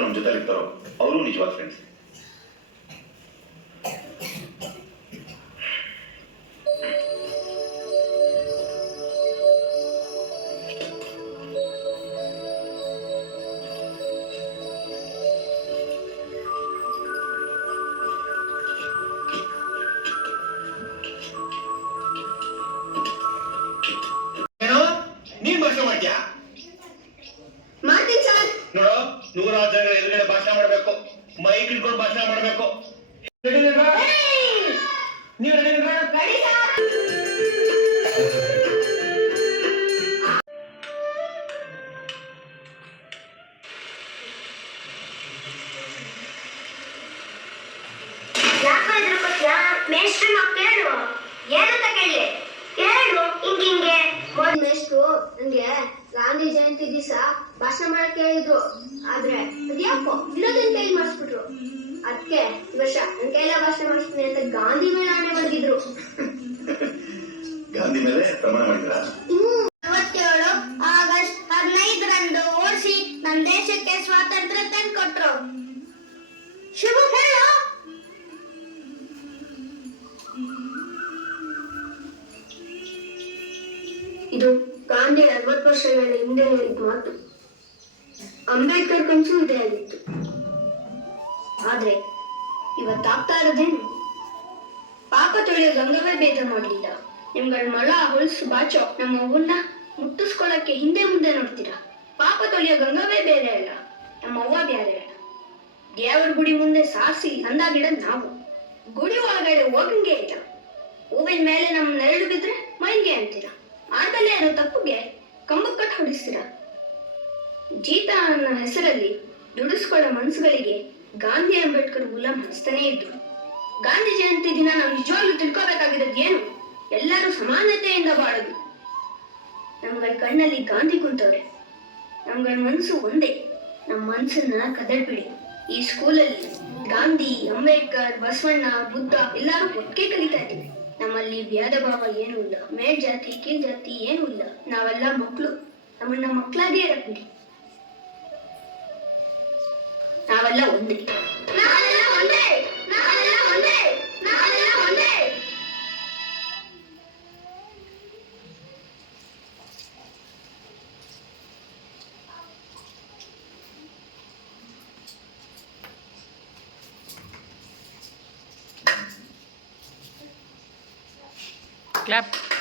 ನಮ್ಮ ಜೊತೆ ಇರ್ತಾರೋ ಅವರು ನಿಜವಾದ ಫ್ರೆಂಡ್ಸ್. ನೋಡು, 100 ಜನಗಳ ಎದುರುಗಡೆ ಭಾಷಣ ಮಾಡಬೇಕು, ಮೈಕ್ ಇಟ್ಕೊಂಡು ಭಾಷಣ ಮಾಡಬೇಕು. ನೀವು ಮೇಷ್ಟ್ರು ಮಕ್ಕಳು ಏನಂತ ಕೇಳಿ ಹೇಳು. ಹಿಂಗೆ ಮೇಷ್ಟ್ರು ನಂಗೆ ಗಾಂಧಿ ಜಯಂತಿ ದಿವಸ ಭಾಷಣ ಮಾಡಕ್ ಹೇಳಿದ್ರು. ಆದ್ರೆ ಅದ್ಯಾಕೋ ವಿರೋಧನ ಕೈ ಮಾಡಿಸ್ಬಿಟ್ರು. ಅದಕ್ಕೆ ಈ ವರ್ಷ ನನ್ ಕೈಲ ಭಾಷಣ ಮಾಡಿಸ್ತೀನಿ ಅಂತ ಗಾಂಧಿ ಮೇಲೆ ಆಣೆ ಮಾಡಿದ್ರು. ಗಾಂಧಿ ಮೇಲೆ ಪ್ರಮಾಣ ಮಾಡಿದ್ರ? 27 ಆಗಸ್ಟ್ 15ರಂದು ಓಡಿಸಿ ನನ್ನ ದೇಶಕ್ಕೆ ಸ್ವಾತಂತ್ರ್ಯ ತಂದ್ಕೊಟ್ರು. ಶುಭ ಹೇಳು. ಇದು ಗಾಂಧಿ 60 ವರ್ಷಗಳ ಹಿಂದೆ ಹೇಳಿದ ಮಾತು. ಅಂಬೇಡ್ಕರ್ ಕನಸು ಇದೇ ಆಗಿತ್ತು. ಆದ್ರೆ ಇವತ್ತಾಗ್ತಾ ಇರೋದೇನು? ಪಾಪ ತೊಳೆಯೋ ಗಂಗವೇ ಭೇದ ಮಾಡಲಿಲ್ಲ. ನಿಮ್ಗಳ ಮಳ ಹೊಲಸು ಬಾಚೋ ನಮ್ಮ ಅವ್ವನ್ನ ಮುಟ್ಟಿಸ್ಕೊಳಕ್ಕೆ ಹಿಂದೆ ಮುಂದೆ ನೋಡ್ತೀರಾ. ಪಾಪ ತೊಳೆಯೋ ಗಂಗವೇ ಬೇರೆ ಅಲ್ಲ, ನಮ್ಮ ಅವ್ವ ಬೇರೆ ಅಲ್ಲ. ದೇವರ ಗುಡಿ ಮುಂದೆ ಸಾರಿಸಿ ಅಂದಾಗಿಡ ನಾವು. ಗುಡಿ ಒಳಗಡೆ ಹೋಗಂಗೆ ಇಲ್ಲ. ಹೂವಿನ ಮೇಲೆ ನಮ್ಮ ನೆರಳು ಬಿದ್ರೆ ಮೈಂಗೆ ಅಂತೀರಾ. ಆದಲ್ಲೇ ಇರೋ ತಪ್ಪುಗೆ ಕಂಬಕ್ಕೆ ಕಟ್ಟ ಹೊಡಿಸ್ತೀರ. ಜೀತ ಅನ್ನೋ ಹೆಸರಲ್ಲಿ ದುಡಿಸ್ಕೊಳ್ಳೋ ಮನಸ್ಸುಗಳಿಗೆ ಗಾಂಧಿ ಅಂಬೇಡ್ಕರ್ ಗುಲಾಮ್ ಹಚ್ತಾನೇ ಇದ್ರು. ಗಾಂಧಿ ಜಯಂತಿ ದಿನ ನಾವು ನಿಜವಾಗ್ಲೂ ತಿಳ್ಕೋಬೇಕಾಗಿರೋದು ಏನು? ಎಲ್ಲರೂ ಸಮಾನತೆಯಿಂದ ಬಾಳೋದು. ನಮ್ಗಳ ಕಣ್ಣಲ್ಲಿ ಗಾಂಧಿ ಕುಂತವ್ರೆ. ನಮ್ಗಳ ಮನಸ್ಸು ಒಂದೇ. ನಮ್ಮ ಮನಸ್ಸನ್ನ ಕದಡ್ಬಿಡಿ. ಈ ಸ್ಕೂಲಲ್ಲಿ ಗಾಂಧಿ, ಅಂಬೇಡ್ಕರ್, ಬಸವಣ್ಣ, ಬುದ್ಧ ಎಲ್ಲರೂ ಒಟ್ಟಿಗೆ ಕಲಿತಾ ಇದ್ದೀವಿ. ನಮ್ಮಲ್ಲಿ ಭೇದ ಭಾವ ಏನೂ ಇಲ್ಲ. ಮೇಲ್ ಜಾತಿ ಕೀಳ್ ಜಾತಿ ಏನೂ ಇಲ್ಲ. ನಾವೆಲ್ಲ ಮಕ್ಕಳು. ನಮ್ಮನ್ನ ಮಕ್ಕಳಾಗೇ ಇರಕ್ ಬಿಡಿ. ನಾವೆಲ್ಲ ಒಂದೇ. Clap.